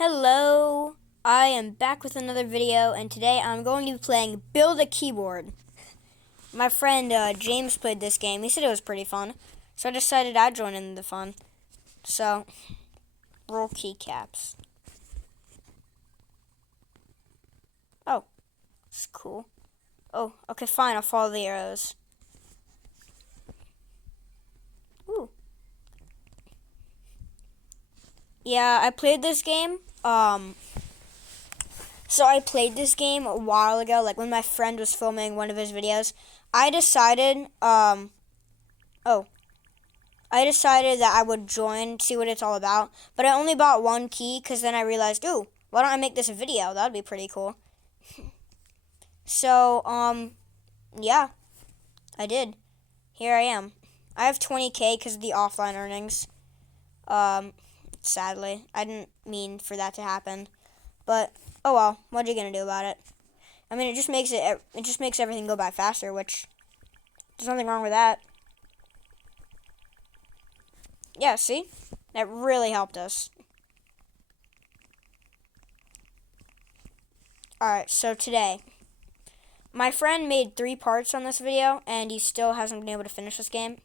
Hello, I am back with another video, and today I'm going to be playing Build a Keyboard. My friend James played this game. He said it was pretty fun, so I decided I'd join in the fun. So, roll keycaps. Oh, it's cool. Oh, okay, fine, I'll follow the arrows. Ooh. Yeah, I played this game. So I played this game a while ago, like when my friend was filming one of his videos. I decided, I decided that I would join, see what it's all about. But I only bought one key, because then I realized, ooh, why don't I make this a video? That would be pretty cool. So, yeah, I did. Here I am. I have 20K because of the offline earnings. Sadly, I didn't mean for that to happen. But, oh well, what are you going to do about it? I mean, it just makes everything go by faster, which there's nothing wrong with that. Yeah, see? That really helped us. Alright, so today, my friend made 3 parts on this video, and he still hasn't been able to finish this game.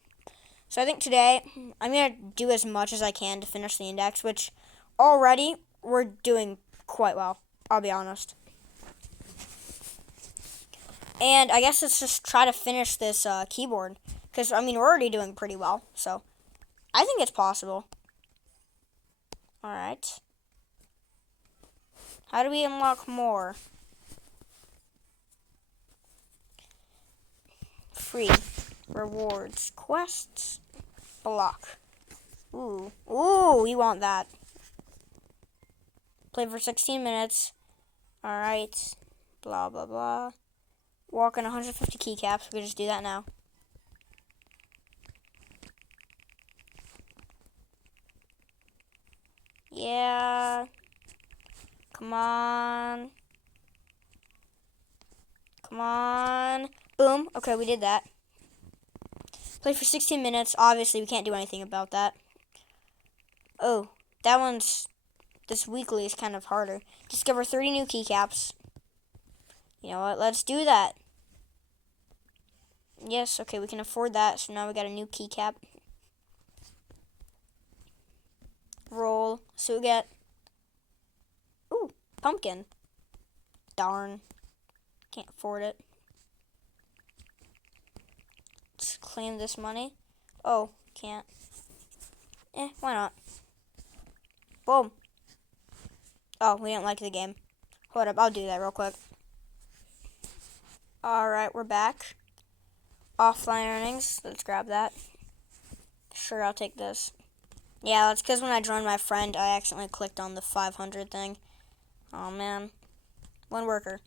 So I think today, I'm going to do as much as I can to finish the index, which already we're doing quite well, I'll be honest. And I guess let's just try to finish this keyboard, because, I mean, we're already doing pretty well, so I think it's possible. Alright. How do we unlock more? Free. Rewards. Quests. Block. Ooh. Ooh, we want that. Play for 16 minutes. Alright. Blah, blah, blah. Walk in 150 keycaps. We can just do that now. Yeah. Come on. Come on. Boom. Okay, we did that. Play for 16 minutes. Obviously, we can't do anything about that. Oh, that one's... This weekly is kind of harder. Discover 30 new keycaps. You know what? Let's do that. Yes, okay, we can afford that. So now we got a new keycap. Roll. So we get... Ooh, pumpkin. Darn. Can't afford it. Let's claim this money. Oh, can't. Why not? Boom. Oh, we didn't like the game. Hold up, I'll do that real quick. Alright, we're back. Offline earnings. Let's grab that. Sure, I'll take this. Yeah, that's because when I joined my friend, I accidentally clicked on the 500 thing. Oh, man. One worker.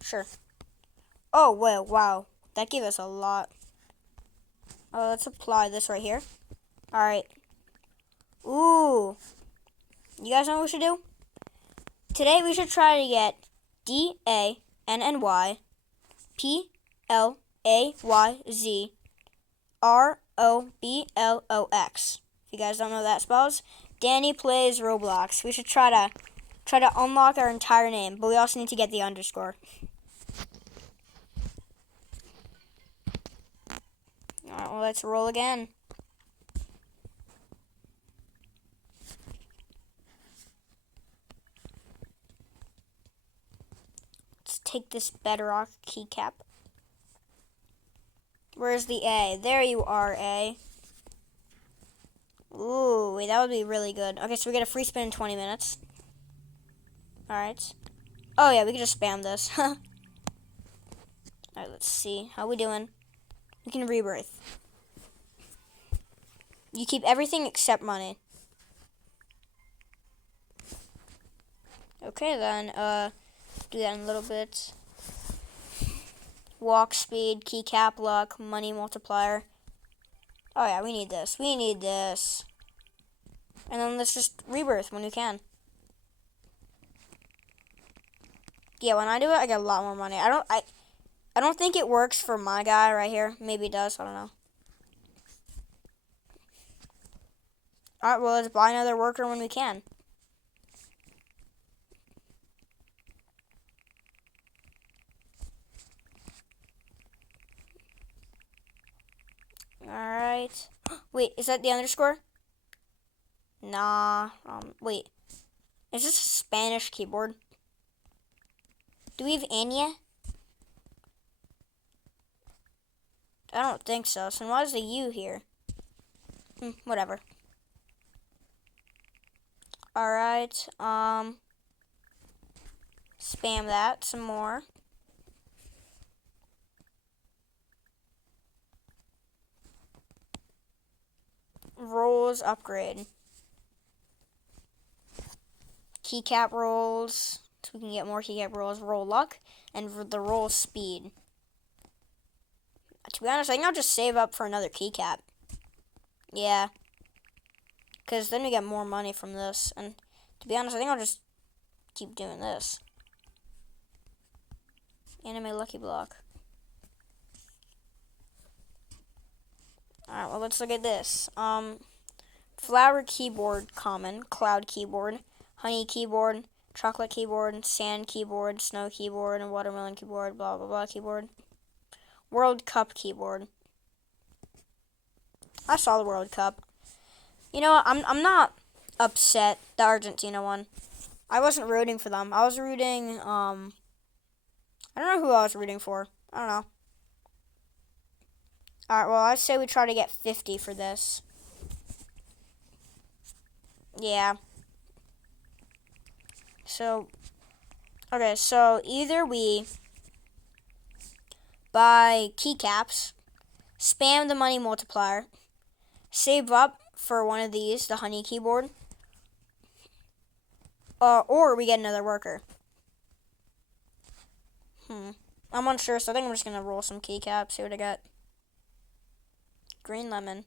Sure. Oh, well, wow. That gave us a lot. Oh, let's apply this right here. Alright. Ooh. You guys know what we should do? Today we should try to get DANNY PLAYZ ROBLOX. If you guys don't know what that spells, Danny plays Roblox. We should try to unlock our entire name, but we also need to get the underscore. Alright, well, let's roll again. Let's take this bedrock keycap. Where's the A? There you are, A. Ooh, wait, that would be really good. Okay, so we get a free spin in 20 minutes. Alright. Oh, yeah, we can just spam this. Alright, let's see. How we doing? We can rebirth. You keep everything except money. Okay, then, do that in a little bit. Walk speed, keycap, luck, money multiplier. Oh yeah, we need this. We need this. And then let's just rebirth when we can. Yeah, when I do it, I get a lot more money. I don't think it works for my guy right here. Maybe it does. I don't know. Alright, well, let's buy another worker when we can. Alright. Wait, is that the underscore? Nah. Wait. Is this a Spanish keyboard? Do we have Anya? I don't think so. So why is the U here? Whatever. Alright. Spam that some more. Rolls upgrade. Keycap rolls. So we can get more keycap rolls. Roll luck. And the roll speed. To be honest, I think I'll just save up for another keycap. Yeah. Because then we get more money from this. And to be honest, I think I'll just keep doing this. Anime lucky block. Alright, well, let's look at this. Flower keyboard common, cloud keyboard, honey keyboard, chocolate keyboard, sand keyboard, snow keyboard, and watermelon keyboard, blah blah blah keyboard. World Cup keyboard. I saw the World Cup. You know what? I'm not upset the Argentina won. I wasn't rooting for them. I was rooting I don't know who I was rooting for. I don't know. Alright, well, I'd say we try to get 50 for this. Yeah. So, okay, so either we buy keycaps, spam the money multiplier, save up for one of these, the honey keyboard, or we get another worker. I'm unsure, so I think I'm just going to roll some keycaps, see what I get. Green lemon.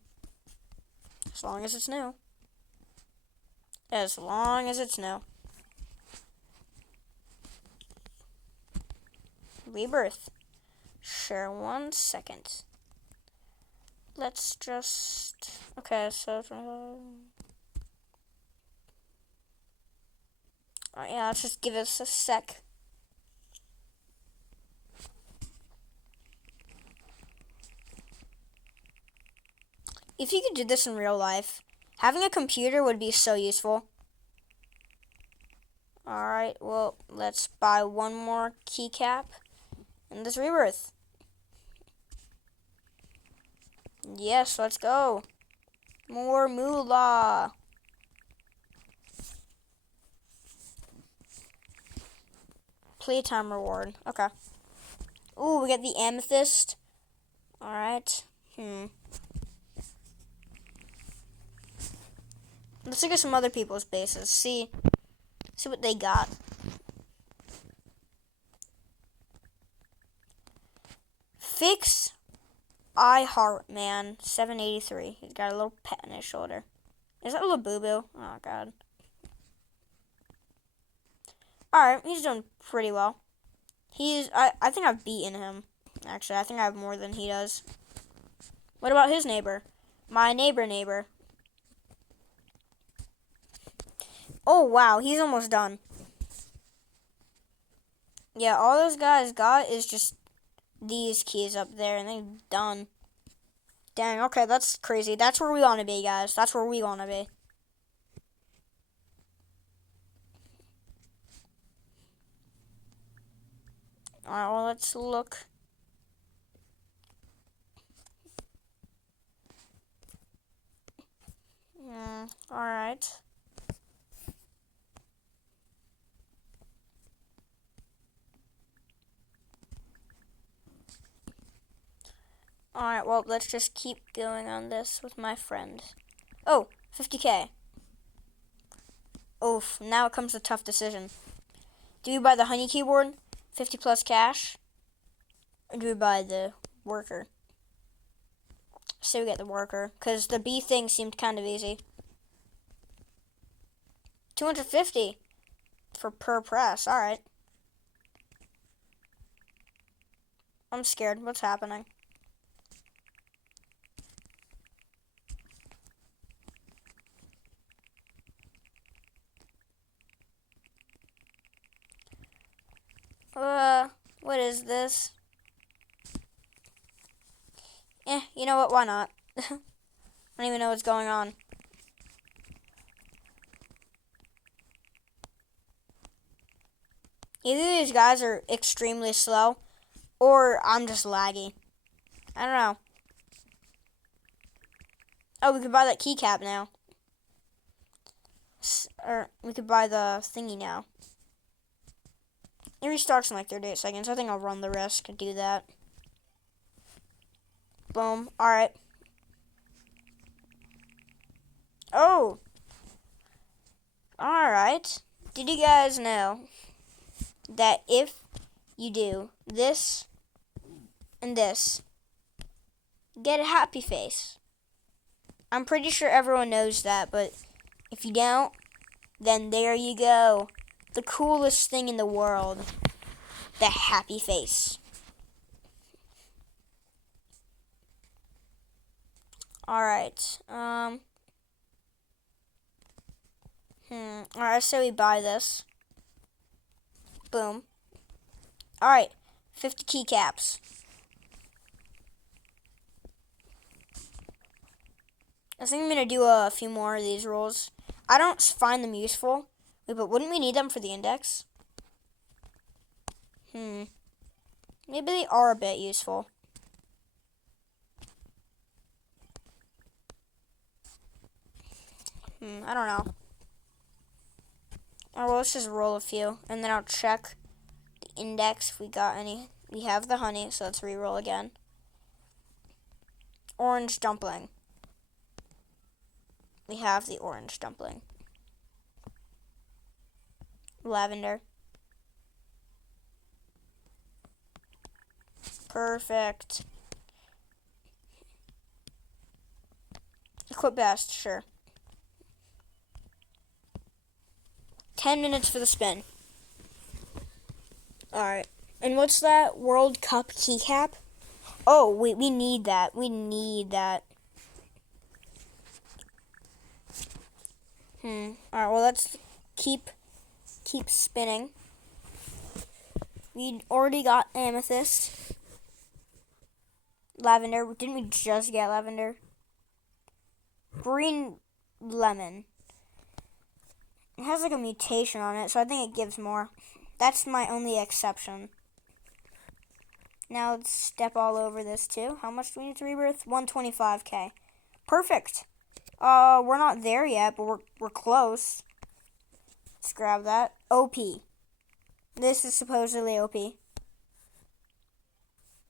As long as it's new. As long as it's new. Rebirth. Sure, 1 second. Let's just... Okay, so... Alright, yeah, let's just give us a sec. If you could do this in real life, having a computer would be so useful. Alright, well, let's buy one more keycap and this rebirth. Yes, let's go. More moolah. Playtime reward. Okay. Ooh, we get the amethyst. Alright. Let's look at some other people's bases. See what they got. Fix I Heart Man 783. He's got a little pet on his shoulder. Is that a little boo boo? Oh god. Alright, he's doing pretty well. I think I've beaten him. Actually, I think I have more than he does. What about his neighbor? My neighbor. Oh wow, he's almost done. Yeah, all those guys got is just these keys up there, and they're done. Dang, okay, that's crazy. That's where we want to be, guys. That's where we want to be. Alright, well, let's look. Alright. Alright, well, let's just keep going on this with my friend. Oh, 50k. Oof, now it comes a tough decision. Do we buy the honey keyboard, 50 plus cash? Or do we buy the worker? Say we get the worker, because the B thing seemed kind of easy. 250 for per press, alright. I'm scared, what's happening? What is this? You know what, why not? I don't even know what's going on. Either these guys are extremely slow, or I'm just laggy. I don't know. Oh, we could buy that keycap now. Or we could buy the thingy now. It restarts in like 38 seconds. I think I'll run the risk and do that. Boom. Alright. Oh. Alright. Did you guys know that if you do this and this, get a happy face? I'm pretty sure everyone knows that, but if you don't, then there you go. The coolest thing in the world. The happy face. Alright. Alright, so we buy this. Boom. Alright. 50 keycaps. I think I'm going to do a few more of these rolls. I don't find them useful. Wait, but wouldn't we need them for the index? Maybe they are a bit useful. I don't know. Or well, let's just roll a few, and then I'll check the index if we got any. We have the honey, so let's re-roll again. Orange dumpling. We have the orange dumpling. Lavender. Perfect. Equip best, sure. 10 minutes for the spin. Alright. And what's that? World Cup keycap? Oh, wait, we need that. We need that. Alright, well, let's keep spinning. We already got amethyst. Lavender. Didn't we just get lavender? Green lemon. It has like a mutation on it, so I think it gives more. That's my only exception. Now let's step all over this too. How much do we need to rebirth? 125k. Perfect. We're not there yet, but we're close. Let's grab that. OP. This is supposedly OP.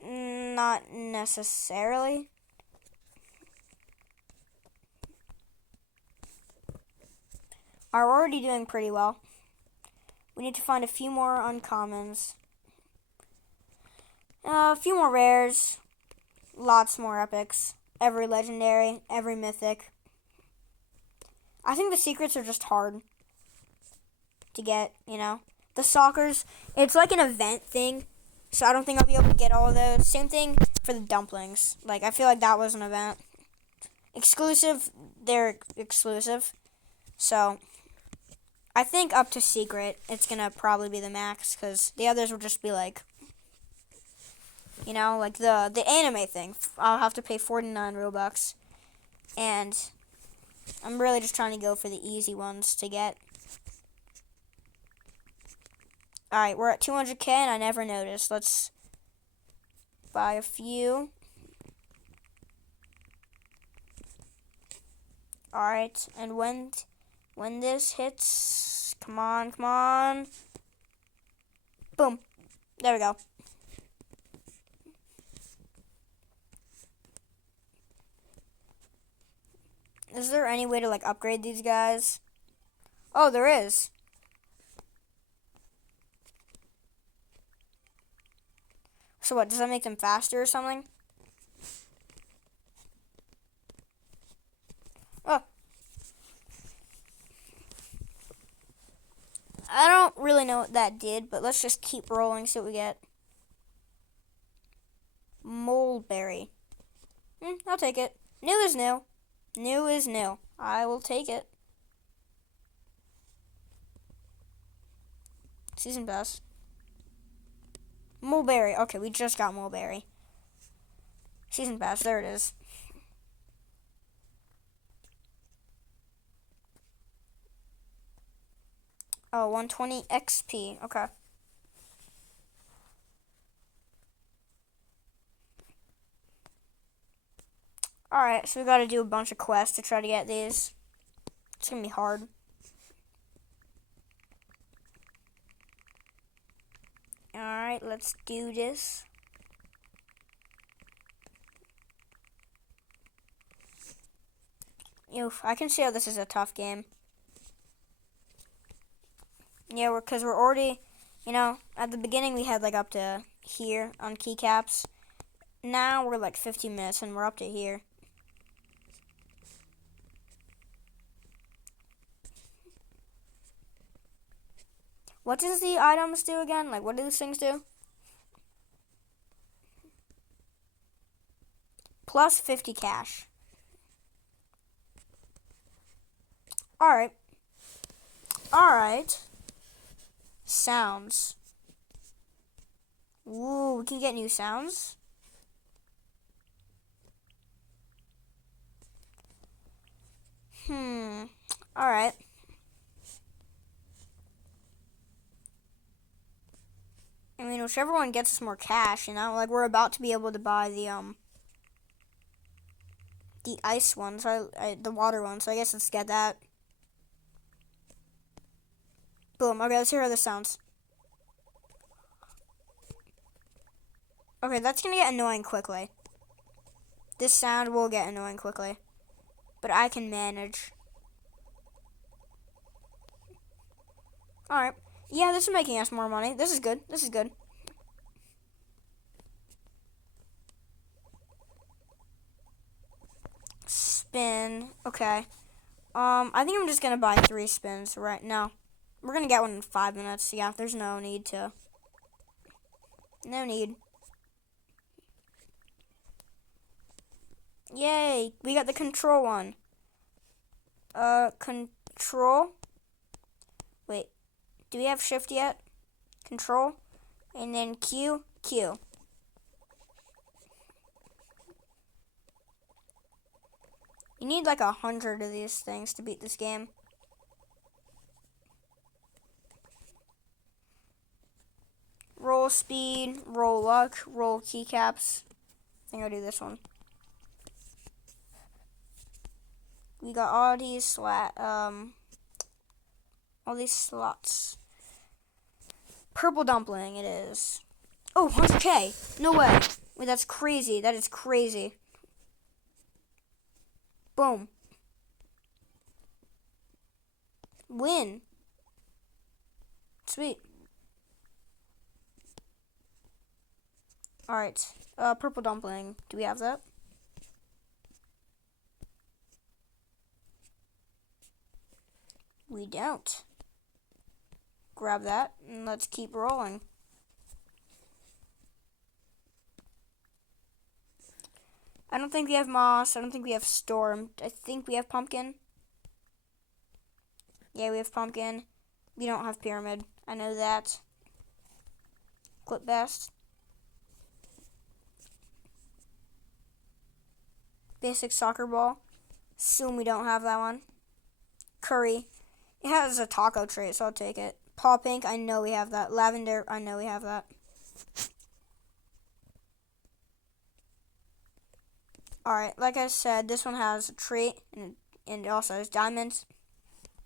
Not necessarily. We're already doing pretty well. We need to find a few more uncommons. A few more rares. Lots more epics. Every legendary. Every mythic. I think the secrets are just hard to get, you know. The sockers, it's like an event thing. So I don't think I'll be able to get all of those. Same thing for the dumplings. Like, I feel like that was an event. Exclusive, they're exclusive. So I think up to secret, it's going to probably be the max, because the others will just be like, you know, like the anime thing. I'll have to pay 49 Robux, and I'm really just trying to go for the easy ones to get. Alright, we're at 200k, and I never noticed. Let's buy a few. Alright, and when this hits, come on. Boom. There we go. Is there any way to, like, upgrade these guys? Oh, there is. So what, does that make them faster or something? Oh. I don't really know what that did, but let's just keep rolling, see what we get. Mulberry. I'll take it. New is new. New is new. I will take it. Season pass. Mulberry. Okay, we just got mulberry. Season pass. There it is. Oh, 120 XP. Okay. Alright, so we gotta do a bunch of quests to try to get these. It's gonna be hard. Alright, let's do this. Oof, I can see how this is a tough game. Yeah, because we're already, at the beginning we had like up to here on keycaps. Now we're like 15 minutes and we're up to here. What does the items do again? Like, what do these things do? Plus 50 cash. Alright. Alright. Sounds. Ooh, we can get new sounds. Alright. I mean, whichever one gets us more cash, like we're about to be able to buy the ice one, so the water one, so I guess let's get that. Boom. Okay, let's hear how this sounds. Okay, that's gonna get annoying quickly. This sound will get annoying quickly, but I can manage. Alright. Yeah, this is making us more money. This is good. This is good. Spin. Okay. I think I'm just gonna buy 3 spins right now. We're gonna get one in 5 minutes. Yeah, there's no need to. No need. Yay! We got the control one. Control. Wait. Do we have shift yet? Control. And then Q. Q. You need like 100 of these things to beat this game. Roll speed, roll luck, roll keycaps. I think I'll do this one. We got all these slots. Purple dumpling it is. Oh, 100K. No way. Wait, that's crazy. That is crazy. Boom. Win. Sweet. Alright. Purple dumpling. Do we have that? We don't. Grab that and let's keep rolling. I don't think we have moss. I don't think we have storm. I think we have pumpkin. Yeah, we have pumpkin. We don't have pyramid. I know that. Clip best. Basic soccer ball. Assume we don't have that one. Curry. It has a taco trait, so I'll take it. Paw pink. I know we have that. Lavender. I know we have that. Alright, like I said, this one has a trait, and it also has diamonds.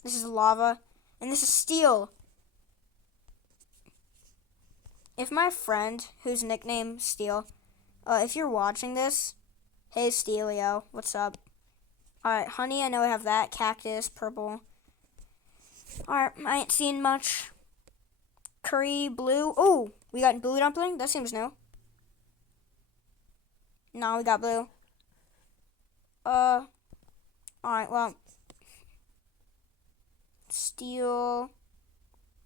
This is lava, and this is steel. If my friend, whose nickname Steel, if you're watching this, hey Steelio, what's up? Alright, honey, I know I have that. Cactus, purple. Alright, I ain't seen much. Curry, blue. Oh, we got blue dumpling? That seems new. No, we got blue. Alright, well. Steel.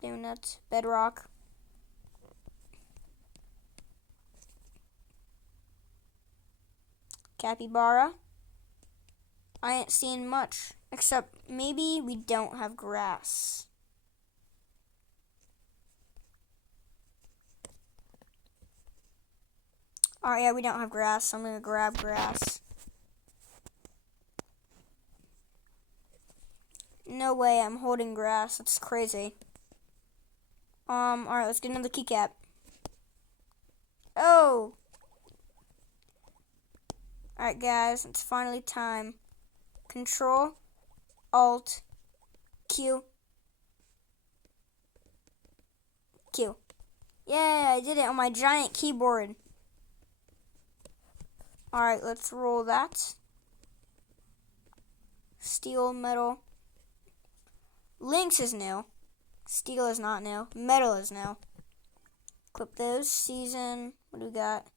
Donut. Bedrock. Capybara. I ain't seen much. Except maybe we don't have grass. Alright, yeah, we don't have grass, so I'm gonna grab grass. No way I'm holding grass. That's crazy. Alright, let's get another keycap. Oh! Alright, guys, it's finally time. Control, Alt, Q. Q. Yeah, I did it on my giant keyboard. Alright, let's roll that. Steel, metal. Lynx is new. Steel is not new. Metal is new. Clip those. Season. What do we got?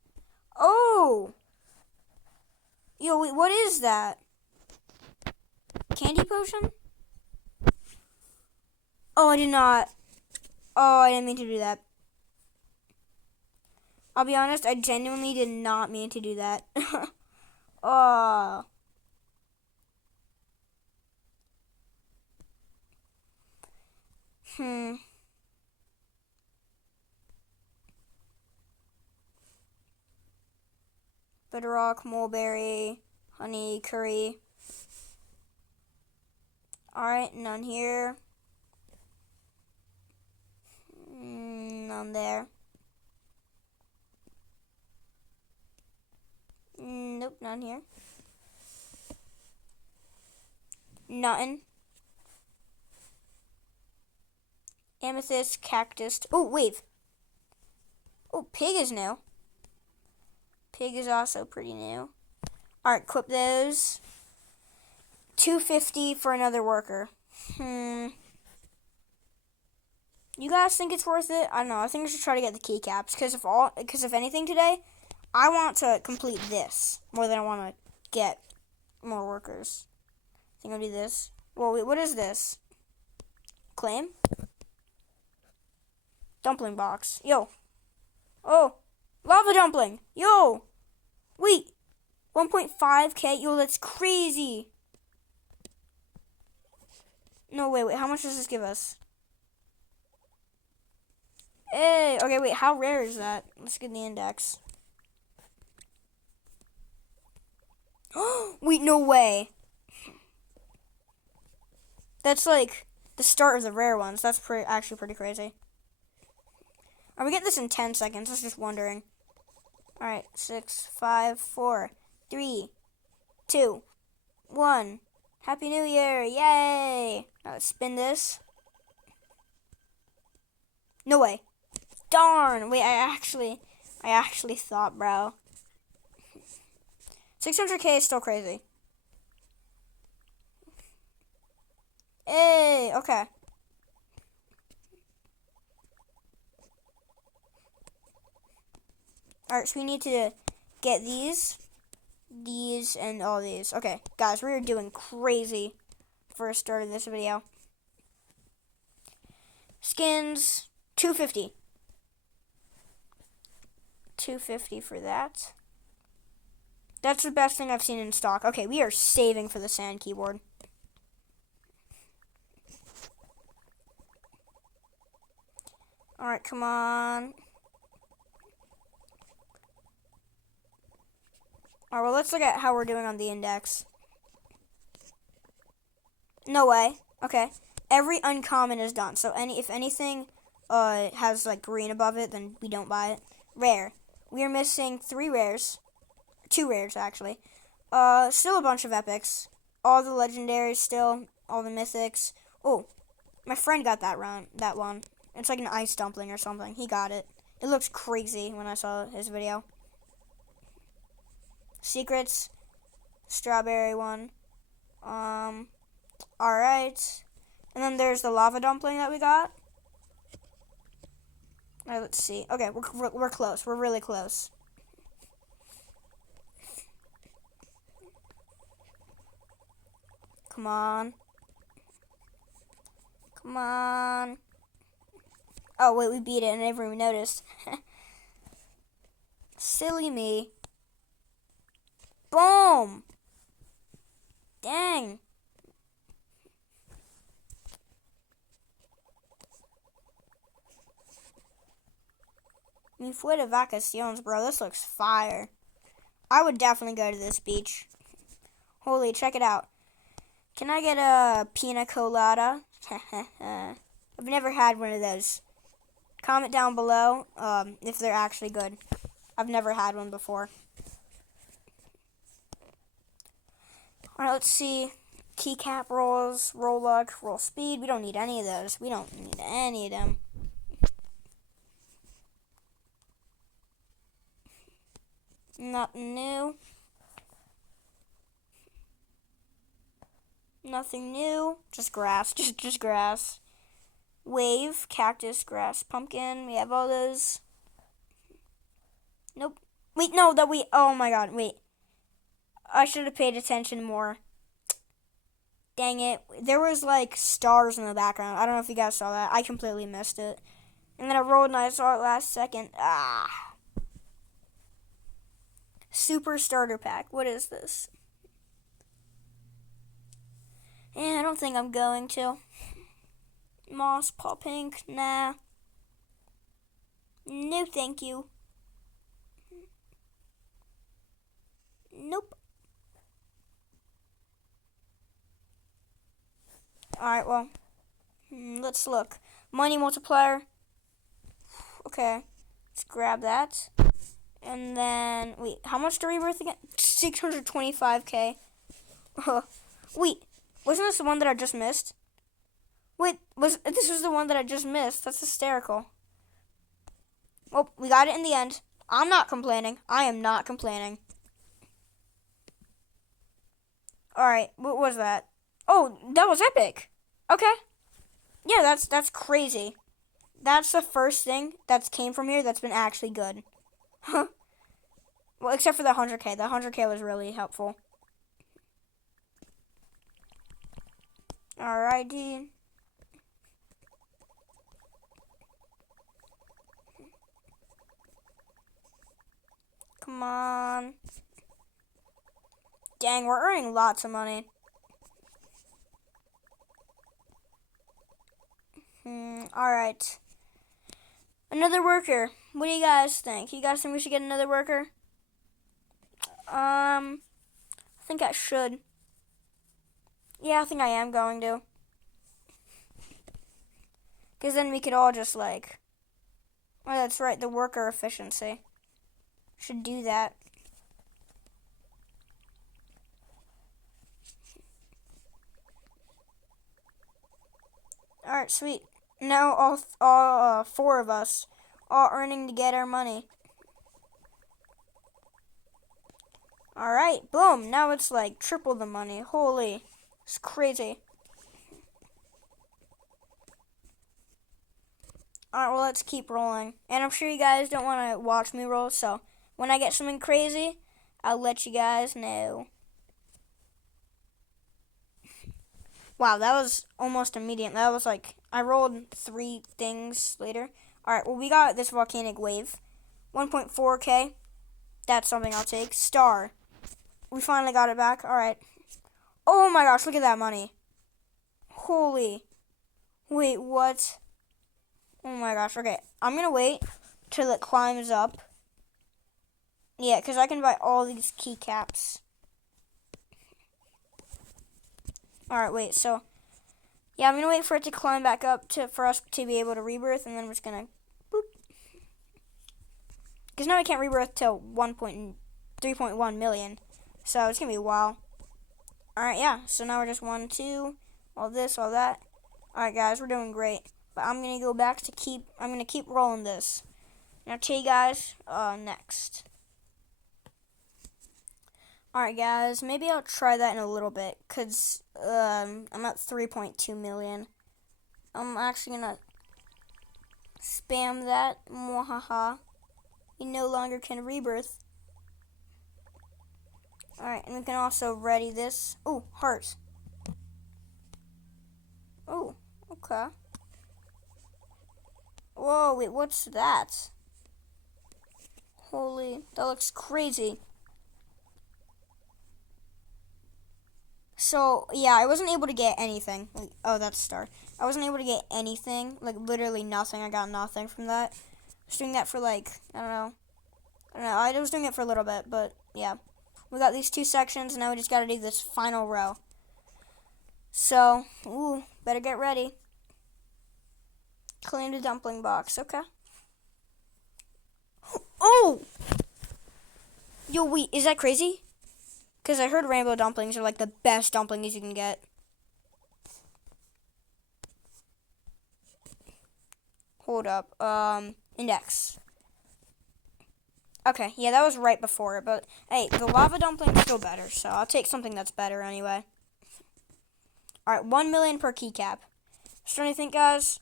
Oh! Yo, wait, what is that? Candy potion? Oh, I did not. Oh, I didn't mean to do that. I'll be honest, I genuinely did not mean to do that. Oh. Bedrock, mulberry, honey, curry. Alright, none here. None there. Nope, none here. Nothing. Amethyst, cactus. Oh, wave. Oh, pig is new. Pig is also pretty new. Alright, equip those. $250 for another worker. You guys think it's worth it? I don't know. I think I should try to get the keycaps because if anything today, I want to complete this more than I want to get more workers. I think I'll do this. Well, wait, what is this? Claim? Dumpling box. Yo. Oh. Lava dumpling. Yo. Wait. 1.5k? Yo, that's crazy. No, wait. How much does this give us? Hey. Okay, wait. How rare is that? Let's get the index. Wait, no way. That's like the start of the rare ones. That's actually pretty crazy. Alright, we get this in 10 seconds. I was just wondering. Alright, 6, 5, 4, 3, 2, 1. Happy New Year! Yay! Now let's spin this. No way. Darn! Wait, I actually thought, bro. 600k is still crazy. Hey, okay. Alright, so we need to get these, and all these. Okay, guys, we are doing crazy for a start of this video. Skins, $250. $250 for that. That's the best thing I've seen in stock. Okay, we are saving for the sand keyboard. Alright, come on. Alright, well, let's look at how we're doing on the index. No way. Okay. Every uncommon is done. So if anything has like green above it, then we don't buy it. Rare. We are missing 3 rares. 2 rares, actually. Still a bunch of epics. All the legendaries still. All the mythics. Oh, my friend got that one. It's like an ice dumpling or something. He got it. It looks crazy when I saw his video. Secrets. Strawberry one. Alright. And then there's the lava dumpling that we got. Alright, let's see. Okay, we're close. We're really close. Come on. Come on. Oh, wait, we beat it and I never even noticed. Silly me. Boom! Dang. Mi fue de vacaciones, bro. This looks fire. I would definitely go to this beach. Holy, check it out. Can I get a pina colada? I've never had one of those. Comment down below if they're actually good. I've never had one before. Alright, let's see. Keycap rolls, roll luck, roll speed. We don't need any of those. We don't need any of them. Nothing new. Nothing new. Just grass. Just grass. Wave, cactus, grass, pumpkin. We have all those. Nope. Wait, no, oh my god, wait. I should have paid attention more. Dang it. There was like stars in the background. I don't know if you guys saw that. I completely missed it. And then I rolled and I saw it last second. Super starter pack. What is this? I don't think I'm going to. Moss, paw pink. Nah. No, thank you. Nope. Alright, well. Let's look. Money multiplier. Okay. Let's grab that. And then, wait, how much to rebirth again? 625k. Wait, wasn't this the one that I just missed? Wait, this was the one that I just missed? That's hysterical. Well, we got it in the end. I'm not complaining. I am not complaining. Alright, what was that? Oh, that was epic. Okay. Yeah, that's crazy. That's the first thing that's came from here that's been actually good. Huh. Well, except for the 100k. The 100k was really helpful. Alrighty. Come on. Dang, we're earning lots of money. Alright. Another worker. What do you guys think? You guys think we should get another worker? I think I should. Yeah, I think I am going to. Because then we could all just like... Oh, that's right, the worker efficiency. Should do that. Alright, sweet. Now all 4 of us are earning to get our money. Alright, boom. Now it's like triple the money. Holy. It's crazy. Alright, well, let's keep rolling. And I'm sure you guys don't want to watch me roll, so when I get something crazy, I'll let you guys know. Wow, that was almost immediate. That was like, I rolled 3 things later. Alright, well, we got this volcanic wave. 1.4k. That's something I'll take. Star. We finally got it back. Alright. Oh my gosh, look at that money. Holy. Wait, what? Oh my gosh, okay. I'm gonna wait till it climbs up. Yeah, because I can buy all these keycaps. Alright, wait, so... Yeah, I'm gonna wait for it to climb back up for us to be able to rebirth, and then we're just gonna... Boop. Because now I can't rebirth till 3.1 million. So it's gonna be a while. Alright, yeah, so now we're just 1, 2, all this, all that. Alright, guys, we're doing great. But I'm gonna go back to I'm gonna keep rolling this. And I'll tell you guys next. Alright, guys, maybe I'll try that in a little bit, because I'm at 3.2 million. I'm actually gonna spam that. Mwahaha. You no longer can rebirth. Alright, and we can also ready this. Ooh, heart. Ooh, okay. Whoa, wait, what's that? Holy, that looks crazy. So, yeah, I wasn't able to get anything. Like, oh, that's a star. I wasn't able to get anything. Like, literally nothing. I got nothing from that. I was doing that for, like, I don't know. I was doing it for a little bit, but, yeah. We got these 2 sections, and now we just gotta do this final row. So, ooh, better get ready. Claim the dumpling box. Okay. Oh! Yo, wait, is that crazy? Because I heard rainbow dumplings are like the best dumplings you can get. Hold up. Index. Okay, yeah, that was right before it, but hey, the lava dumpling's still better, so I'll take something that's better anyway. Alright, 1 million per keycap. So what do you think, guys?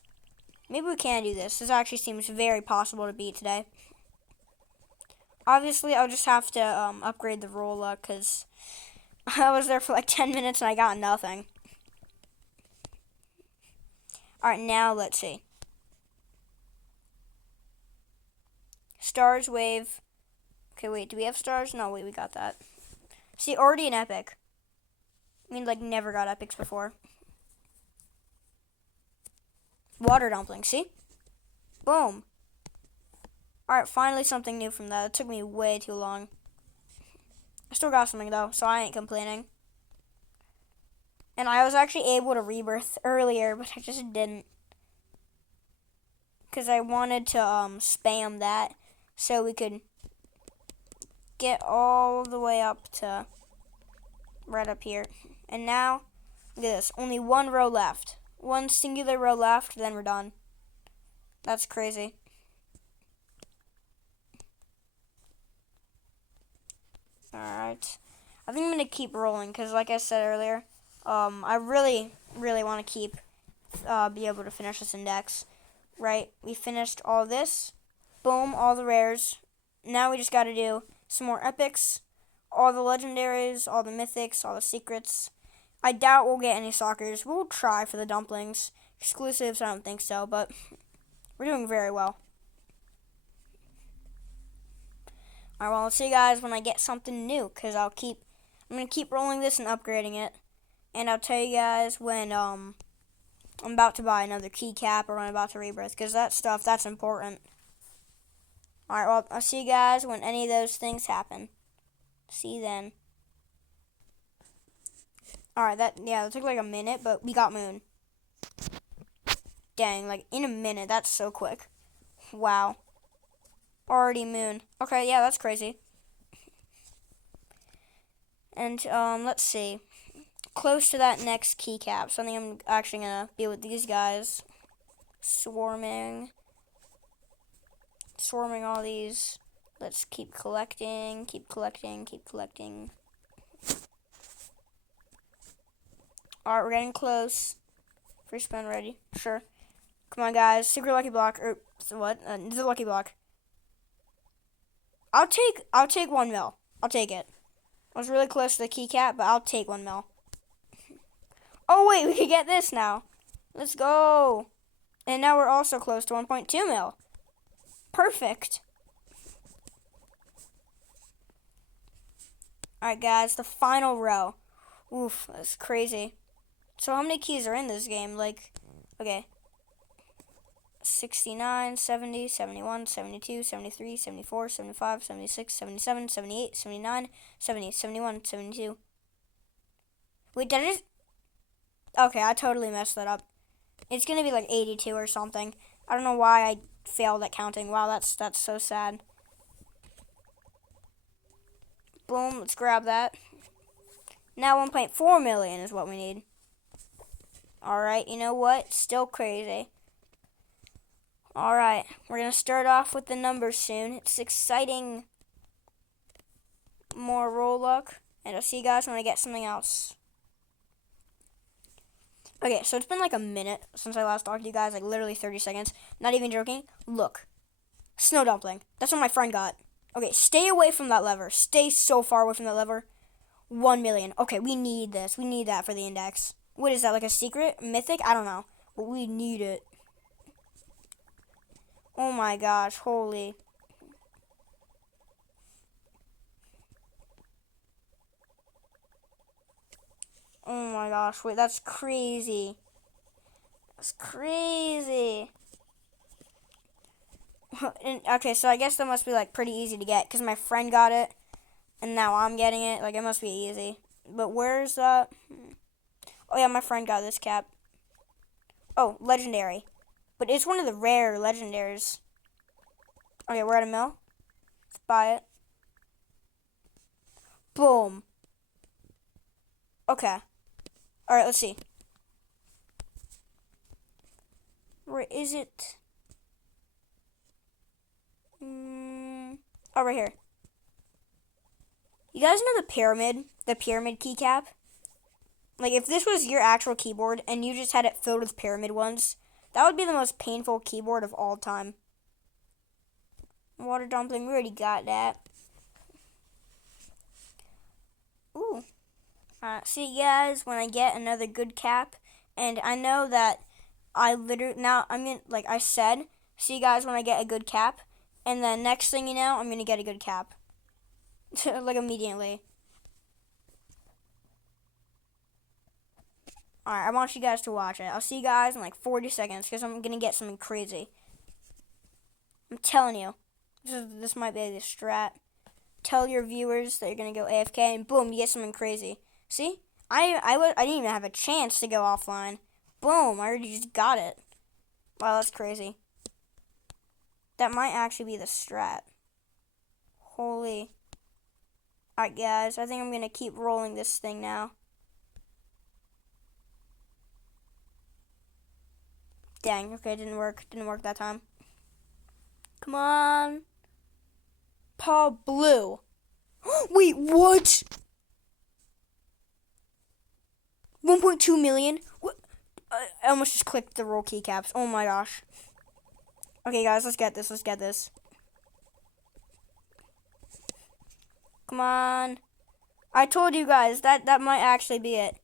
Maybe we can do this. This actually seems very possible to beat today. Obviously, I'll just have to upgrade the roll luck, because I was there for like 10 minutes and I got nothing. Alright, now let's see. Stars, wave. Okay, wait, do we have stars? No, wait, we got that. See, already an epic. I mean, like, never got epics before. Water dumpling, see? Boom. Alright, finally something new from that. It took me way too long. I still got something, though, so I ain't complaining. And I was actually able to rebirth earlier, but I just didn't. Because I wanted to spam that so we could get all the way up to right up here. And now, look at this. Only one row left. One singular row left, then we're done. That's crazy. Alright. I think I'm going to keep rolling because, like I said earlier, I really, really want to be able to finish this index. Right? We finished all this. Boom, all the rares. Now we just got to do some more epics, all the legendaries, all the mythics, all the secrets. I doubt we'll get any soccers. We'll try for the dumplings. Exclusives, I don't think so, but we're doing very well. Alright, well, I'll see you guys when I get something new, because I'm going to keep rolling this and upgrading it. And I'll tell you guys when I'm about to buy another keycap or when I'm about to rebirth, because that's important. Alright, well, I'll see you guys when any of those things happen. See you then. Alright, that took like a minute, but we got moon. Dang, like in a minute, that's so quick. Wow. Already moon. Okay, yeah, that's crazy. And, let's see. Close to that next keycap, so I think I'm actually gonna be with these guys. Swarming all these. Let's keep collecting, keep collecting, keep collecting. Alright, we're getting close. Free spin ready. Sure. Come on, guys. Secret lucky block. Or, what? The lucky block. I'll take 1 mil. I'll take it. I was really close to the keycap, but I'll take 1 mil. Oh, wait, we can get this now. Let's go. And now we're also close to 1.2 mil. Perfect. Alright, guys, the final row. Oof, that's crazy. So how many keys are in this game? Like, okay. 69, 70, 71, 72, 73, 74, 75, 76, 77, 78, 79, 70, 71, 72. Wait, did I just... Okay, I totally messed that up. It's going to be like 82 or something. I don't know why I failed at counting. Wow, that's so sad. Boom, let's grab that. Now 1.4 million is what we need. Alright, you know what? Still crazy. Alright, we're going to start off with the numbers soon. It's exciting. More roll luck. And I'll see you guys when I get something else. Okay, so it's been like a minute since I last talked to you guys. Like literally 30 seconds. Not even joking. Look. Snow dumpling. That's what my friend got. Okay, stay away from that lever. Stay so far away from that lever. 1 million. Okay, we need this. We need that for the index. What is that, like a secret? Mythic? I don't know. But we need it. Oh my gosh, holy. Oh my gosh, wait, that's crazy. That's crazy. Okay, so I guess that must be like pretty easy to get because my friend got it and now I'm getting it. Like, it must be easy. But where's that? Oh yeah, my friend got this cap. Oh, legendary. But it's one of the rare legendaries. Okay, we're at a mill. Let's buy it. Boom. Okay. Alright, let's see. Where is it? Oh, right here. You guys know the pyramid? The pyramid keycap? Like, if this was your actual keyboard and you just had it filled with pyramid ones, that would be the most painful keyboard of all time. Water dumpling, we already got that. Ooh. See you guys when I get another good cap. And I know that like I said, see you guys when I get a good cap. And then next thing you know, I'm going to get a good cap. Like immediately. Alright, I want you guys to watch it. I'll see you guys in like 40 seconds because I'm going to get something crazy. I'm telling you. This might be the strat. Tell your viewers that you're going to go AFK and boom, you get something crazy. See? I didn't even have a chance to go offline. Boom, I already just got it. Wow, that's crazy. That might actually be the strat. Holy. Alright, guys, I think I'm going to keep rolling this thing now. Dang, okay, didn't work. Didn't work that time. Come on. Paul Blue. Wait, what? 1.2 million? What? I almost just clicked the roll keycaps. Oh my gosh. Okay, guys, let's get this. Let's get this. Come on. I told you guys that might actually be it.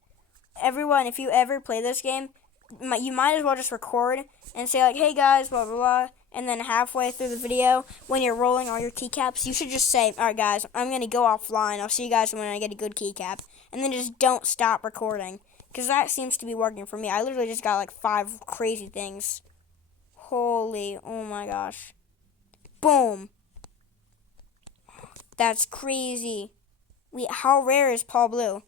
Everyone, if you ever play this game, you might as well just record and say like, hey guys, blah, blah, blah. And then halfway through the video, when you're rolling all your keycaps, you should just say, alright guys, I'm going to go offline. I'll see you guys when I get a good keycap. And then just don't stop recording. Because that seems to be working for me. I literally just got like 5 crazy things. Holy, oh my gosh. Boom. That's crazy. Wait, how rare is Paul Blue?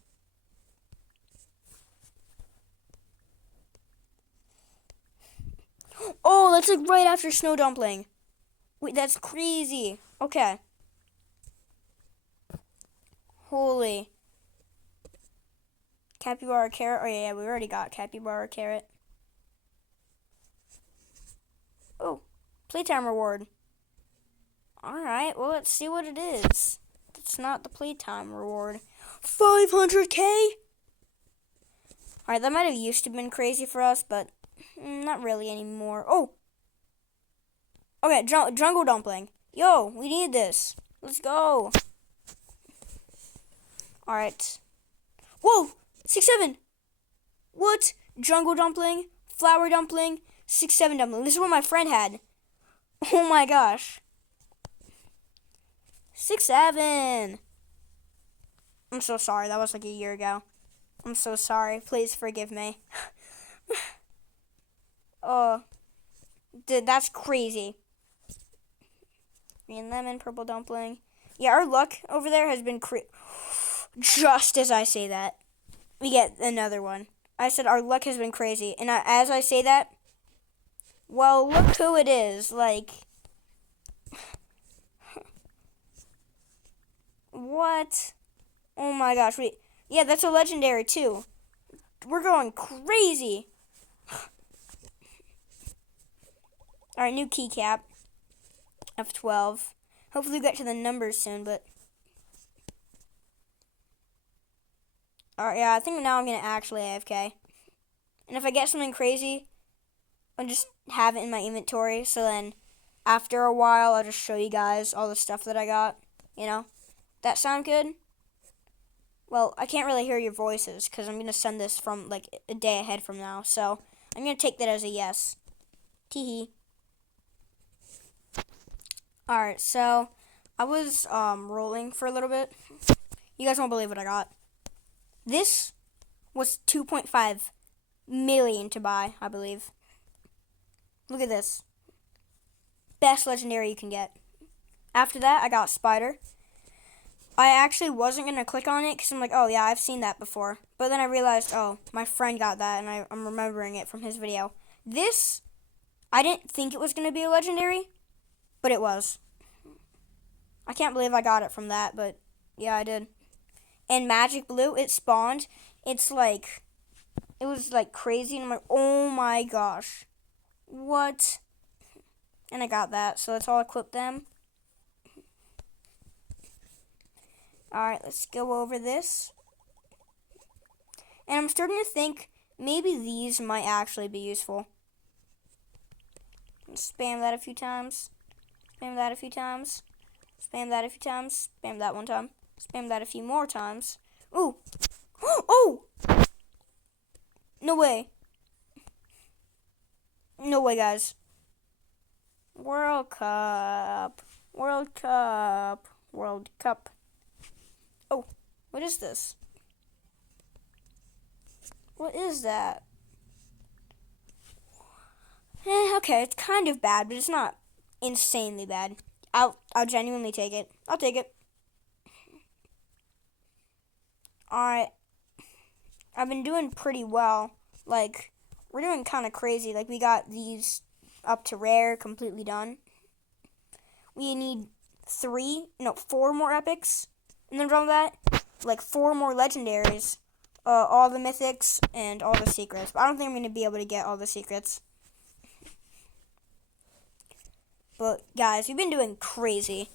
Oh, that's like right after Snow Dumpling. Wait, that's crazy. Okay. Holy. Capybara Carrot. Oh, yeah, we already got Capybara Carrot. Oh, playtime reward. Alright, well, let's see what it is. It's not the playtime reward. 500k? Alright, that might have used to been crazy for us, but not really anymore. Oh! Okay, Jungle Dumpling. Yo, we need this. Let's go. Alright. Whoa! 6-7! What? Jungle Dumpling, Flower Dumpling, 6-7 Dumpling. This is what my friend had. Oh my gosh. 6-7. I'm so sorry. That was like a year ago. I'm so sorry. Please forgive me. Oh, dude, that's crazy. Green lemon, purple dumpling. Yeah, our luck over there has been just as I say that, we get another one. I said our luck has been crazy, and as I say that, well, look who it is. Like, what? Oh my gosh, yeah, that's a legendary too. We're going crazy. Alright, new keycap. F12. Hopefully we get to the numbers soon, but... Alright, yeah, I think now I'm going to actually AFK. And if I get something crazy, I'll just have it in my inventory. So then, after a while, I'll just show you guys all the stuff that I got. You know? That sound good? Well, I can't really hear your voices, because I'm going to send this from, like, a day ahead from now. So, I'm going to take that as a yes. Teehee. Alright, so I was rolling for a little bit. You guys won't believe what I got. This was 2.5 million to buy, I believe. Look at this. Best legendary you can get. After that, I got Spider. I actually wasn't going to click on it because I'm like, oh yeah, I've seen that before. But then I realized, oh, my friend got that and I'm remembering it from his video. This, I didn't think it was going to be a legendary, but it was. I can't believe I got it from that, but yeah, I did. And Magic Blue, it spawned. It's like, it was like crazy, and I'm like, oh my gosh. What? And I got that, so let's all equip them. Alright, let's go over this. And I'm starting to think maybe these might actually be useful. Spam that a few times. Spam that a few times. Spam that a few times. Spam that one time. Spam that a few more times. Ooh! Oh! No way. No way, guys. World Cup. World Cup. World Cup. Oh, what is this? What is that? Okay, it's kind of bad, but it's not insanely bad. I'll genuinely take it. I'll take it. Alright. I've been doing pretty well. Like, we're doing kind of crazy. Like, we got these up to rare, completely done. We need 4 more epics. And then from that, like 4 more legendaries. All the mythics and all the secrets. But I don't think I'm going to be able to get all the secrets. But, guys, we've been doing crazy.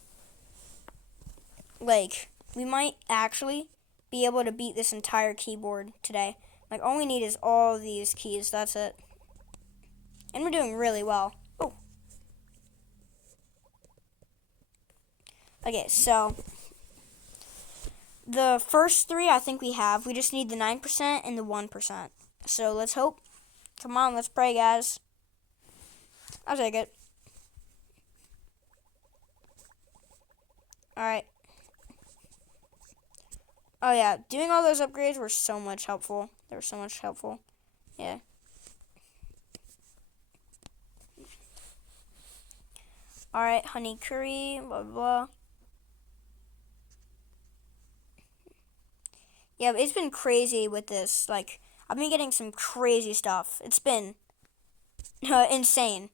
Like, we might actually be able to beat this entire keyboard today. Like, all we need is all these keys. That's it. And we're doing really well. Oh. Okay, so the first 3 I think we have. We just need the 9% and the 1%. So let's hope. Come on, let's pray, guys. I'll take it. Alright. Oh yeah, doing all those upgrades were so much helpful. They were so much helpful. Yeah. Alright, honey curry, blah, blah, blah. Yeah, but it's been crazy with this. Like, I've been getting some crazy stuff. It's been insane.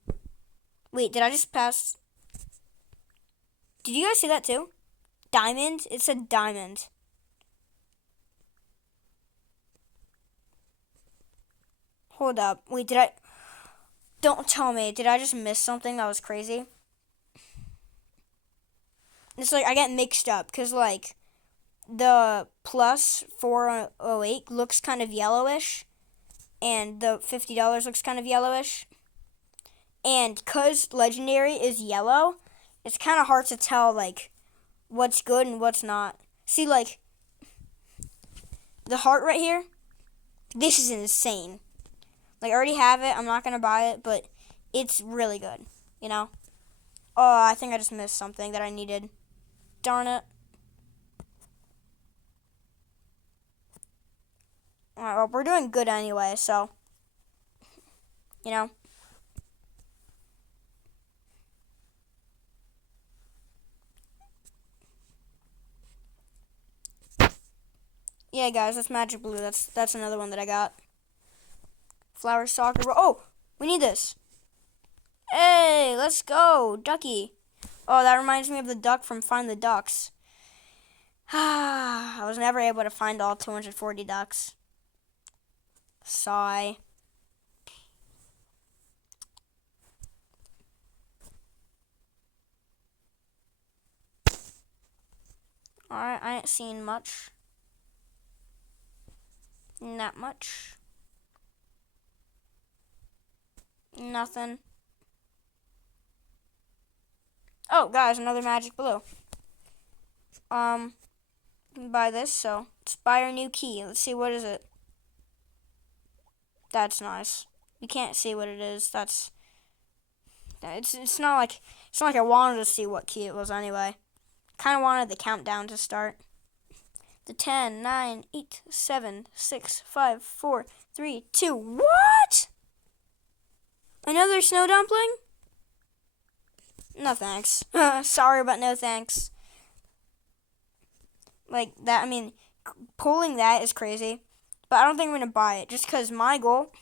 Wait, did I just pass? Did you guys see that too? Diamond? It said diamond. Hold up. Wait, did I... Don't tell me. Did I just miss something that was crazy? It's like I get mixed up because, like, the plus 408 looks kind of yellowish, and the $50 looks kind of yellowish. And because legendary is yellow, it's kind of hard to tell, like, what's good and what's not. See, like, the heart right here, this is insane. Like, I already have it. I'm not going to buy it, but it's really good, you know? Oh, I think I just missed something that I needed. Darn it. Alright, well, we're doing good anyway, so, you know. Yeah, guys, that's Magic Blue. That's another one that I got. Flower soccer. Oh, we need this. Hey, let's go, ducky. Oh, that reminds me of the duck from Find the Ducks. I was never able to find all 240 ducks. Sigh. Alright, I ain't seen much. Not much. Nothing. Oh, guys, another Magic Blue. Buy this, so let's buy our new key. Let's see, what is it? That's nice. You can't see what it is. It's not like I wanted to see what key it was anyway. Kind of wanted the countdown to start. The 10, 9, 8, 7, 6, 5, 4, 3, 2. What? Another snow dumpling? No thanks. Sorry, but no thanks. Like that, I mean, pulling that is crazy. But I don't think I'm going to buy it just because my goal,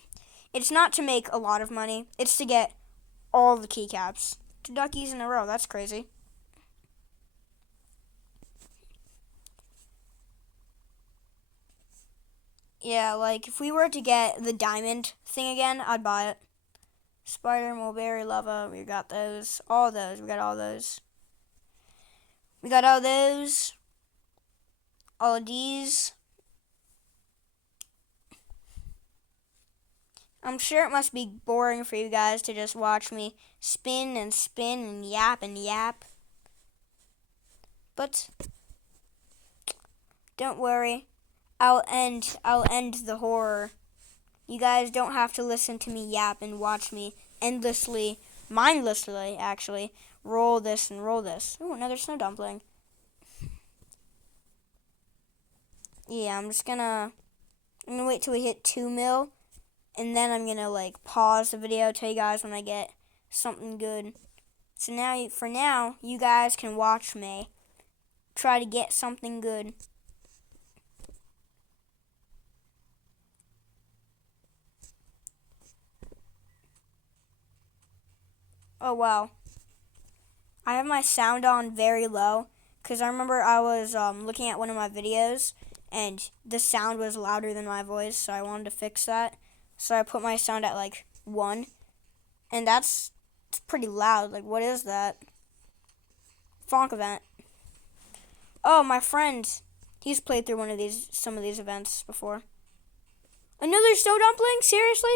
it's not to make a lot of money. It's to get all the keycaps. 2 duckies in a row. That's crazy. Yeah, like if we were to get the diamond thing again, I'd buy it. Spider, mulberry, lava, we got those. All those. We got all those. We got all those. All of these. I'm sure it must be boring for you guys to just watch me spin and yap and yap. But don't worry. I'll end the horror. You guys don't have to listen to me yap and watch me endlessly, mindlessly actually, roll this and roll this. Ooh, another snow dumpling. Yeah, I'm gonna wait till we hit 2 mil, and then I'm gonna like pause the video, tell you guys when I get something good. So now, for now, you guys can watch me try to get something good. Oh wow. I have my sound on very low because I remember I was looking at one of my videos and the sound was louder than my voice, so I wanted to fix that. So I put my sound at like 1, and it's pretty loud. Like, what is that? Fonk event. Oh, my friend, he's played through some of these events before. Another snow dumpling? Seriously?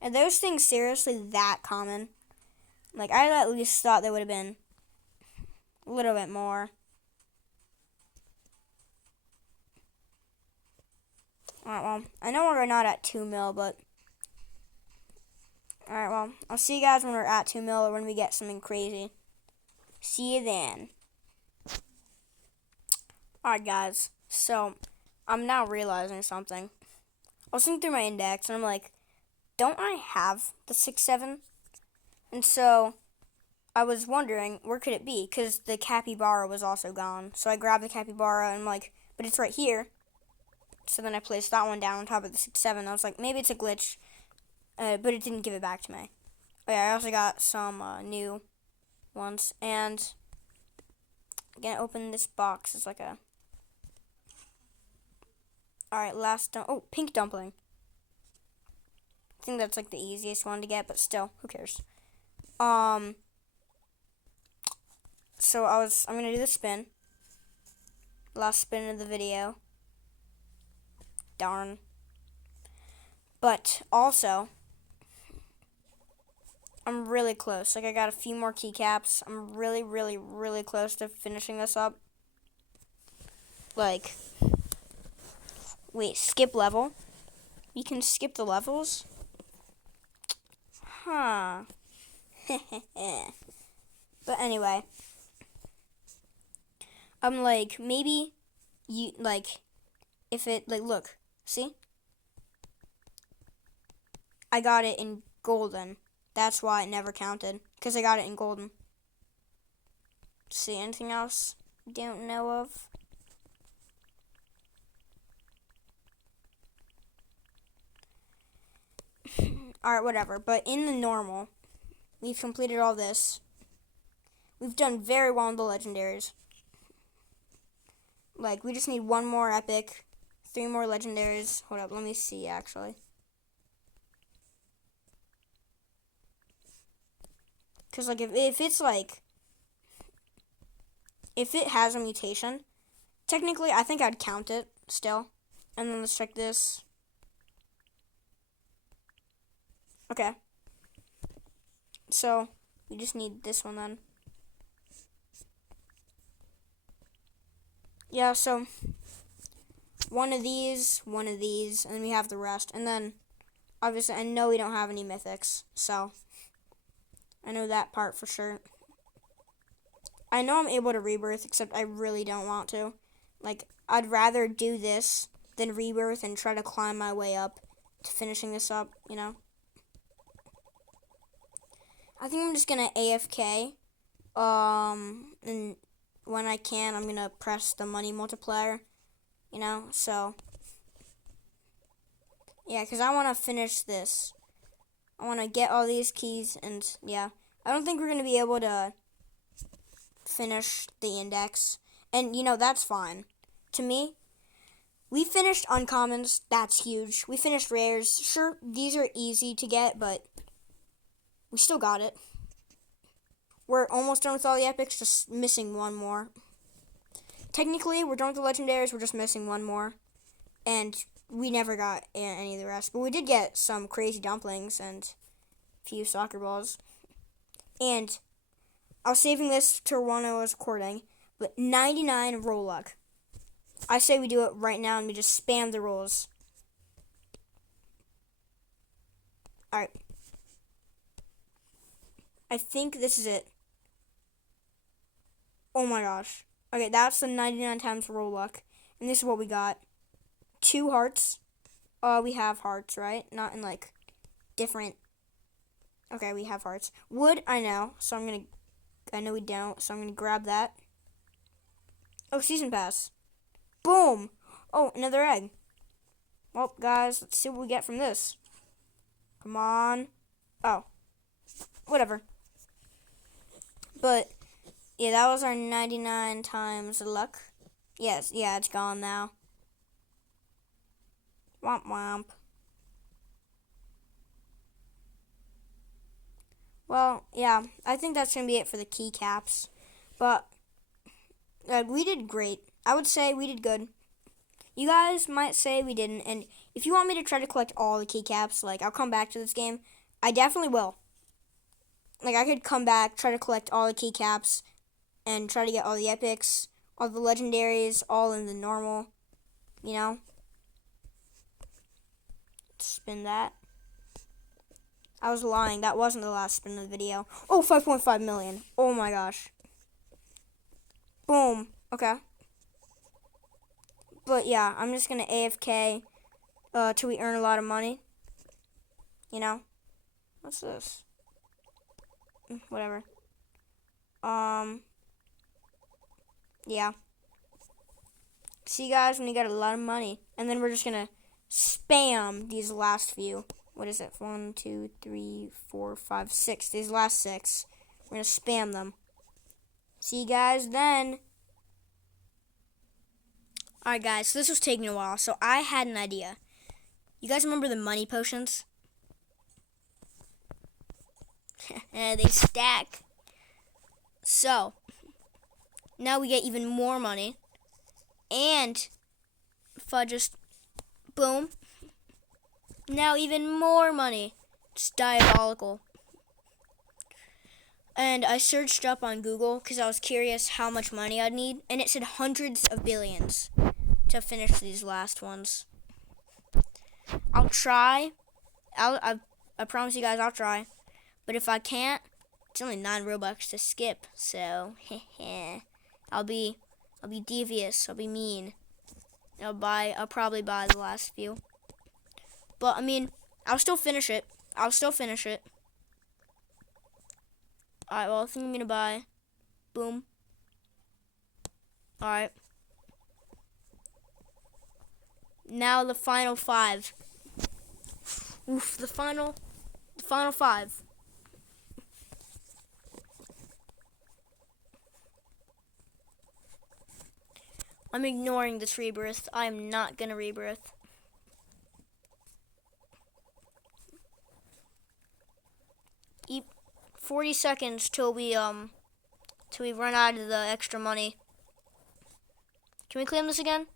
Are those things seriously that common? Like, I at least thought there would have been a little bit more. Alright, well, I know we're not at 2 mil, but... Alright, well, I'll see you guys when we're at 2 mil or when we get something crazy. See you then. Alright, guys, so I'm now realizing something. I was looking through my index, and I'm like, don't I have the 6-7? And so I was wondering, where could it be? Because the capybara was also gone. So I grabbed the capybara, and I'm like, but it's right here. So then I placed that one down on top of the 6-7. I was like, maybe it's a glitch, but it didn't give it back to me. Oh yeah, I also got some new ones, and I'm gonna open this box. It's like a... Alright, oh, pink dumpling. I think that's like the easiest one to get, but still, who cares? So I'm gonna do the spin. Last spin of the video. Darn. But also, I'm really close. Like, I got a few more keycaps. I'm really, really, really close to finishing this up. Like, wait, skip level? You can skip the levels? Huh. But anyway, I'm like, maybe you, like, if it, like, look, see? I got it in golden. That's why it never counted, because I got it in golden. See, anything else you don't know of? Alright, whatever. But in the normal, we've completed all this. We've done very well in the legendaries. Like, we just need 1 more epic, 3 more legendaries. Hold up, let me see, actually. Because, like, if it's, like, if it has a mutation, technically, I think I'd count it still. And then let's check this. Okay. So, we just need this one then. Yeah, so one of these, and then we have the rest. And then, obviously, I know we don't have any mythics, so I know that part for sure. I know I'm able to rebirth, except I really don't want to. Like, I'd rather do this than rebirth and try to climb my way up to finishing this up, you know? I think I'm just gonna AFK, and when I can, I'm gonna press the money multiplier, you know, so, yeah, because I want to finish this I want to get all these keys, and yeah. I don't think we're going to be able to finish the index. And, that's fine. To me, we finished uncommons. That's huge. We finished rares. Sure, these are easy to get, but we still got it. We're almost done with all the epics, just missing one more. Technically, we're done with the legendaries. We're just missing one more. And we never got any of the rest. But we did get some crazy dumplings and a few soccer balls. And I was saving this to when I was recording. But 99 roll luck. I say we do it right now and we just spam the rolls. Alright. I think this is it. Oh my gosh. Okay, that's the 99 times roll luck. And this is what we got. 2 hearts. We have hearts, right? Not in like different. Okay, we have hearts. Wood, I know. So I know we don't. So I'm gonna grab that. Oh, season pass. Boom. Oh, another egg. Well, guys, let's see what we get from this. Come on. Oh, whatever. But yeah, that was our 99 times luck. Yes, yeah, it's gone now. Womp womp. Well, yeah, I think that's going to be it for the keycaps. But we did great. I would say we did good. You guys might say we didn't. And if you want me to try to collect all the keycaps, like, I'll come back to this game. I definitely will. Like, I could come back, try to collect all the keycaps, and try to get all the epics, all the legendaries, all in the normal, Spin that. I was lying. That wasn't the last spin of the video. Oh, 5.5 million. Oh my gosh. Boom. Okay. But yeah, I'm just going to AFK till we earn a lot of money. What's this? Whatever. Yeah. See you guys when you get a lot of money. And then we're just going to spam these last few. What is it? 1, 2, 3, 4, 5, 6. These last 6. We're going to spam them. See you guys then. Alright guys, so this was taking a while. So I had an idea. You guys remember the money potions? They stack. So, now we get even more money. And if I just, boom. Now even more money. It's diabolical. And I searched up on Google because I was curious how much money I'd need. And it said hundreds of billions to finish these last ones. I'll try. I promise you guys I'll try. But if I can't, it's only 9 Robux to skip. So, I'll be devious. I'll be mean. I'll probably buy the last few. But, I mean, I'll still finish it. Alright, well, I think I'm going to buy. Boom. Alright. Now the final 5. Oof, the final 5. I'm ignoring this rebirth. I'm not going to rebirth. Eat 40 seconds till we run out of the extra money. Can we claim this again?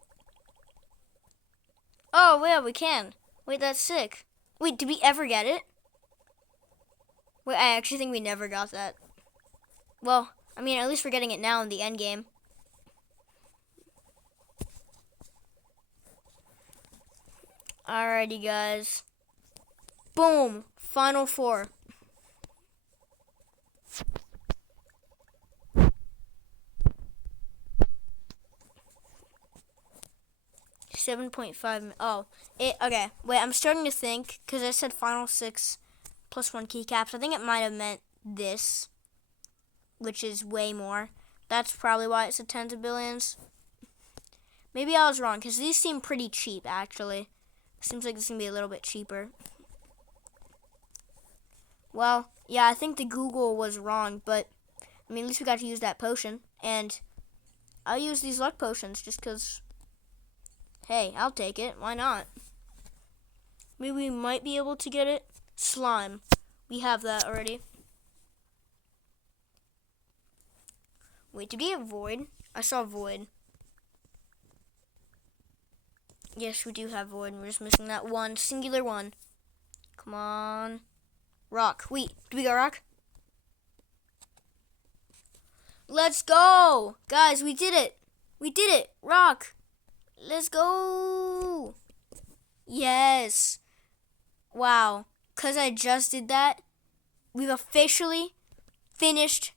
Oh, yeah, we can. Wait, that's sick. Wait, did we ever get it? Wait, I actually think we never got that. Well, I mean, at least we're getting it now in the end game. Alrighty, guys. Boom! Final 4. $7.5. Oh, okay. Wait, I'm starting to think because I said final 6 plus 1 keycaps. I think it might have meant this, which is way more. That's probably why it said tens of billions. Maybe I was wrong because these seem pretty cheap. Actually, seems like it's gonna be a little bit cheaper. Well, yeah, I think the Google was wrong, but I mean, at least we got to use that potion, and I'll use these luck potions just because, hey, I'll take it. Why not? Maybe we might be able to get it. Slime. We have that already. Wait, did we get void? I saw void. Yes, we do have void. We're just missing that one, singular one. Come on. Rock. Wait, do we got rock? Let's go! Guys, we did it. We did it. Rock. Let's go. Yes. Wow. Because I just did that, we've officially finished.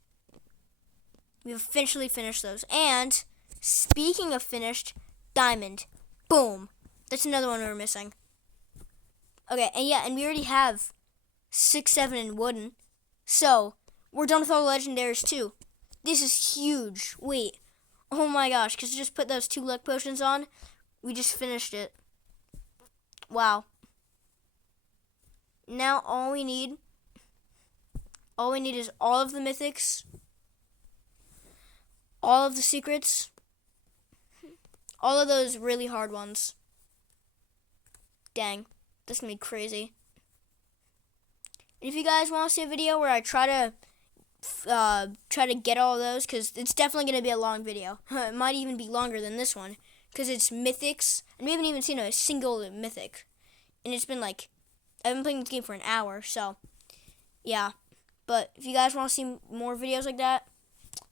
We've officially finished those. And speaking of finished, diamond. Boom. That's another one we were missing. Okay, and yeah, and we already have 6, 7 in wooden. So, we're done with all the legendaries too. This is huge. Wait. Oh my gosh, because I just put those 2 luck potions on. We just finished it. Wow. Now all we need is all of the mythics, all of the secrets, all of those really hard ones. Dang, this is gonna be crazy. And if you guys want to see a video where I try to get all of those, because it's definitely gonna be a long video. It might even be longer than this one, because it's mythics, and we haven't even seen a single mythic. And it's been like, I've been playing this game for an hour, so yeah. But if you guys want to see more videos like that,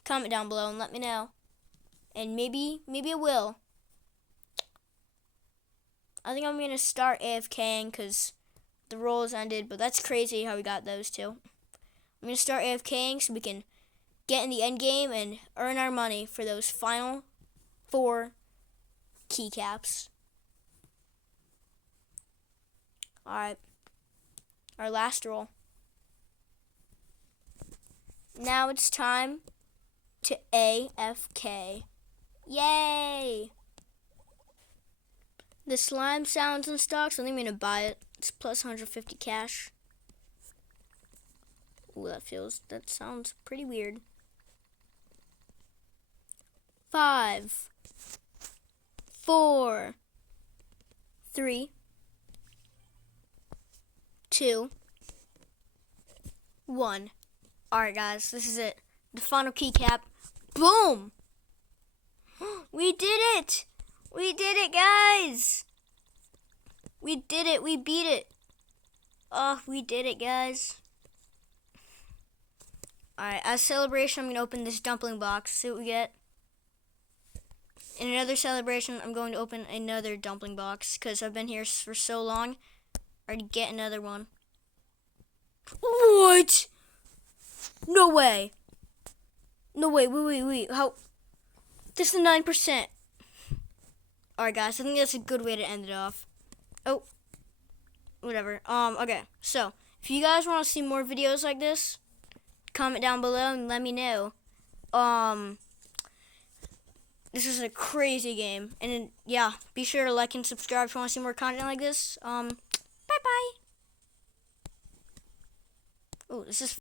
comment down below and let me know. And maybe I will. I think I'm gonna start AFKing because the rolls ended, but that's crazy how we got those two. I'm gonna start AFKing so we can get in the end game and earn our money for those final 4 keycaps. Alright. Our last roll. Now it's time to AFK. Yay! The slime sounds in stock, so I think I'm going to buy it. It's plus 150 cash. Ooh, that sounds pretty weird. 5, 4, 3, 2, 1. Alright guys, this is it. The final keycap. Boom! We did it! We did it, guys! We did it. We beat it. Oh, we did it, guys. Alright, as celebration, I'm going to open this dumpling box. See what we get. In another celebration, I'm going to open another dumpling box because I've been here for so long. I already get another one. What? No way. No way. Wait. How? This is 9%. Alright, guys. I think that's a good way to end it off. Oh. Whatever. Okay. So, if you guys want to see more videos like this, comment down below and let me know. This is a crazy game. And yeah, be sure to like and subscribe if you want to see more content like this. Bye-bye. Oh, this is